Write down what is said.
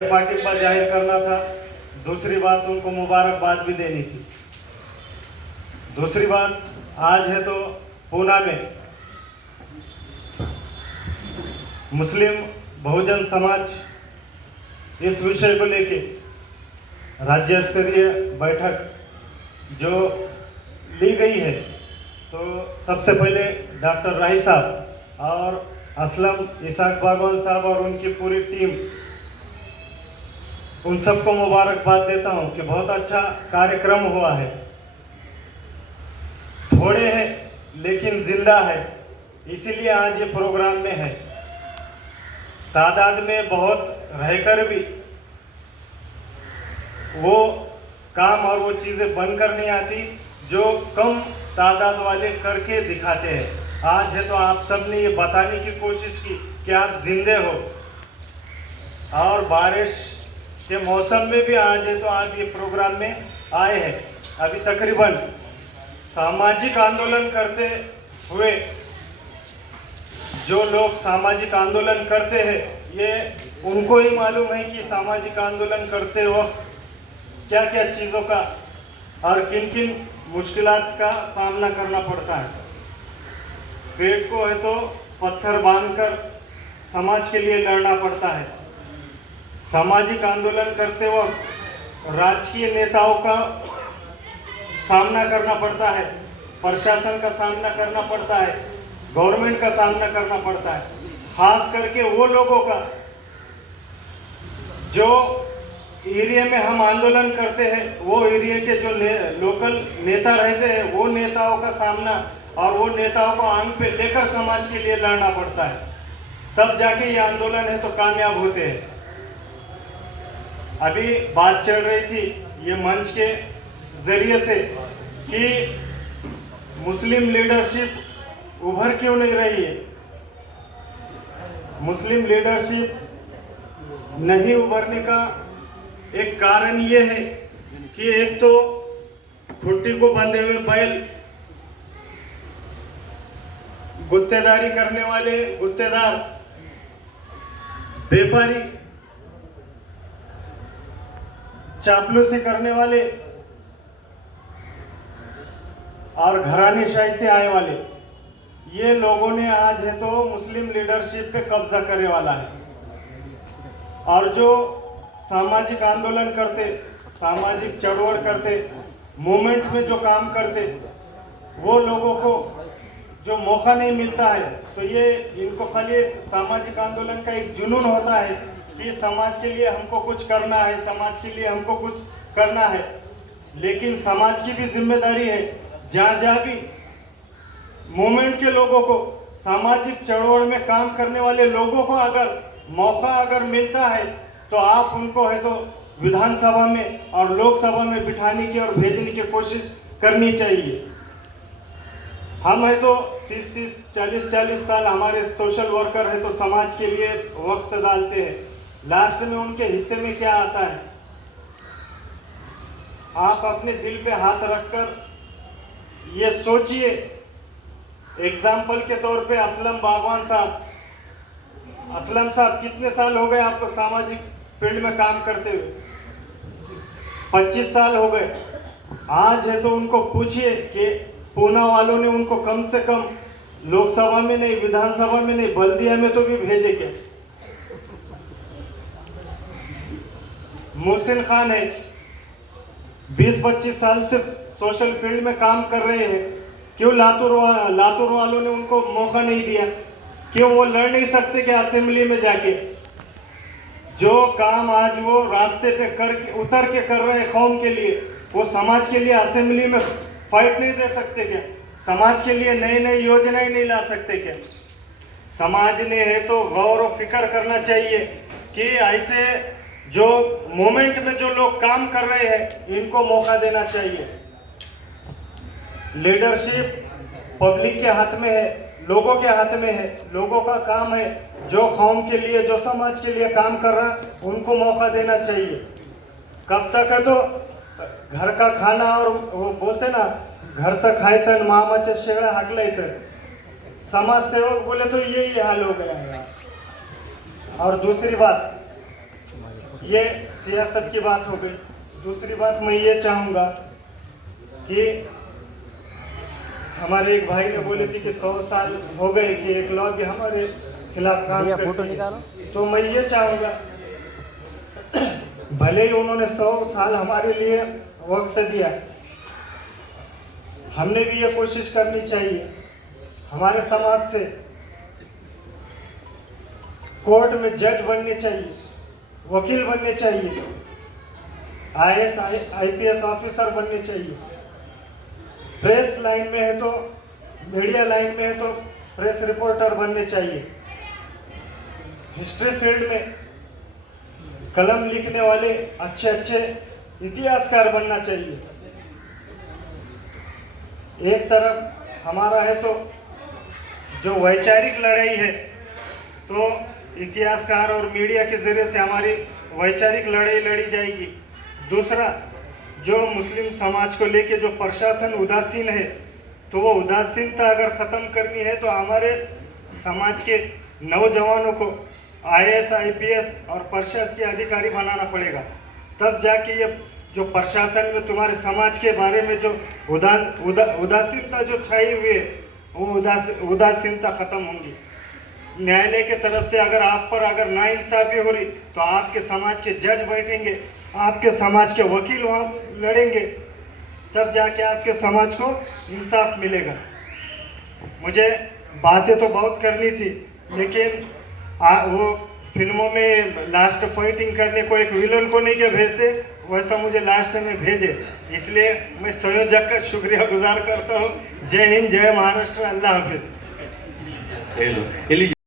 पार्टिबा जाहिर करना था। दूसरी बात उनको मुबारकबाद भी देनी थी। दूसरी बात आज है तो पूना में मुस्लिम बहुजन समाज इस विषय को लेके राज्य स्तरीय बैठक जो ली गई है, तो सबसे पहले डॉक्टर राही साहब और असलम इसाक बागवान साहब और उनकी पूरी टीम, उन सबको मुबारकबाद देता हूं कि बहुत अच्छा कार्यक्रम हुआ है। थोड़े हैं लेकिन जिंदा है, इसीलिए आज ये प्रोग्राम में है। तादाद में बहुत रहकर भी वो काम और वो चीज़ें बनकर नहीं आती जो कम तादाद वाले करके दिखाते हैं। आज है तो आप सब ने ये बताने की कोशिश की कि आप जिंदे हो, और बारिश के मौसम में भी आज है तो आप ये प्रोग्राम में आए हैं। अभी तकरीबन सामाजिक आंदोलन करते हुए जो लोग सामाजिक आंदोलन करते हैं, ये उनको ही मालूम है कि सामाजिक आंदोलन करते वक्त क्या क्या चीज़ों का और किन किन मुश्किलात का सामना करना पड़ता है। पेट को है तो पत्थर बांधकर समाज के लिए लड़ना पड़ता है। सामाजिक आंदोलन करते वक्त राजकीय नेताओं का सामना करना पड़ता है, प्रशासन का सामना करना पड़ता है, गवर्नमेंट का सामना करना पड़ता है। खास करके वो लोगों का जो एरिया में हम आंदोलन करते हैं, वो एरिया के जो लोकल नेता रहते हैं, वो नेताओं का सामना और वो नेताओं को आंख पे लेकर समाज के लिए लड़ना पड़ता है। तब जाके ये आंदोलन है तो कामयाब होते हैं। अभी बात चल रही थी ये मंच के जरिए से कि मुस्लिम लीडरशिप उभर क्यों नहीं रही है। मुस्लिम लीडरशिप नहीं उभरने का एक कारण ये है कि एक तो खुट्टी को बंधे हुए बैल, गुत्तेदारी करने वाले गुत्तेदार, व्यापारी, चापलूसी करने वाले और घरानेशाही से आए वाले, ये लोगों ने आज है तो मुस्लिम लीडरशिप पे कब्जा करने वाला है। और जो सामाजिक आंदोलन करते, सामाजिक चढ़वड़ करते, मूवमेंट में जो काम करते, वो लोगों को जो मौका नहीं मिलता है, तो ये इनको खाली सामाजिक आंदोलन का एक जुनून होता है कि समाज के लिए हमको कुछ करना है, समाज के लिए हमको कुछ करना है। लेकिन समाज की भी जिम्मेदारी है, जहाँ जहाँ भी मूवमेंट के लोगों को, सामाजिक चढ़वड़ में काम करने वाले लोगों को अगर मौका अगर मिलता है, तो आप उनको है तो विधानसभा में और लोकसभा में बिठाने की और भेजने की कोशिश करनी चाहिए। हम है तो 30-30, 40-40 साल हमारे सोशल वर्कर है तो समाज के लिए वक्त डालते हैं। लास्ट में उनके हिस्से में क्या आता है? आप अपने दिल पे हाथ रखकर ये सोचिए। एग्जाम्पल के तौर पे असलम बागवान साहब, असलम साहब कितने साल हो गए आपको सामाजिक फील्ड में काम करते हुए? 25 साल हो गए। आज है तो उनको पूछिए कि पूना वालों ने उनको कम से कम लोकसभा में नहीं, विधानसभा में नहीं, बल्दिया में तो भी भेजे क्या? मोहसिन खान है, 20-25 साल से सोशल फील्ड में काम कर रहे हैं। क्यों लातूर वालों ने उनको मौका नहीं दिया? क्यों वो लड़ नहीं सकते कि असेंबली में जाके? जो काम आज वो रास्ते पे उतर के कर रहे हैं कौम के लिए, वो समाज के लिए असेंबली में फाइट नहीं दे सकते क्या? समाज के लिए नई नई योजनाएं नहीं ला सकते क्या? समाज ने है तो गौर और फिक्र करना चाहिए कि ऐसे जो मोमेंट में जो लोग काम कर रहे हैं, इनको मौका देना चाहिए। लीडरशिप पब्लिक के हाथ में है, लोगों के हाथ में है। लोगों का काम है, जो कौम के लिए, जो समाज के लिए काम कर रहा है, उनको मौका देना चाहिए। कब तक है तो घर का खाना, और वो बोलते ना, घरचं खायचं मामाच्या शेळ्या हाकलायचं, समाज सेवक बोले तो यही हाल हो गया है। और दूसरी बात, ये सियासत की बात हो गई। दूसरी बात मैं ये चाहूँगा कि हमारे एक भाई ने बोले थे कि 100 साल हो गए कि एक लॉबी हमारे खिलाफ काम करती है। तो मैं ये चाहूँगा, भले ही उन्होंने 100 साल हमारे लिए वक्त दिया, हमने भी ये कोशिश करनी चाहिए हमारे समाज से कोर्ट में जज बनने चाहिए, वकील बनने चाहिए, IAS IPS ऑफिसर बनने चाहिए। प्रेस लाइन में है तो, मीडिया लाइन में है तो प्रेस रिपोर्टर बनने चाहिए। हिस्ट्री फील्ड में कलम लिखने वाले अच्छे अच्छे इतिहासकार बनना चाहिए। एक तरफ हमारा है तो जो वैचारिक लड़ाई है, तो इतिहासकार और मीडिया के जरिए से हमारी वैचारिक लड़ाई लड़ी जाएगी। दूसरा, जो मुस्लिम समाज को लेके जो प्रशासन उदासीन है, तो वो उदासीनता अगर ख़त्म करनी है तो हमारे समाज के नौजवानों को IAS IPS और प्रशासकीय अधिकारी बनाना पड़ेगा। तब जाके ये जो प्रशासन में तुम्हारे समाज के बारे में जो उदासीनता जो छाई हुई है, वो उदासीनता खत्म होंगी। न्यायालय के तरफ से अगर आप पर अगर नाइंसाफी हो रही, तो आपके समाज के जज बैठेंगे, आपके समाज के वकील वहाँ लड़ेंगे, तब जाके आपके समाज को इंसाफ मिलेगा। मुझे बातें तो बहुत करनी थी, लेकिन वो फिल्मों में लास्ट फाइटिंग करने को एक विलन को नहीं क्या भेजते, वैसा मुझे लास्ट में भेजे, इसलिए मैं संयोजक का शुक्रिया गुजार करता हूँ। जय हिंद, जय महाराष्ट्र, अल्लाह हाफिज।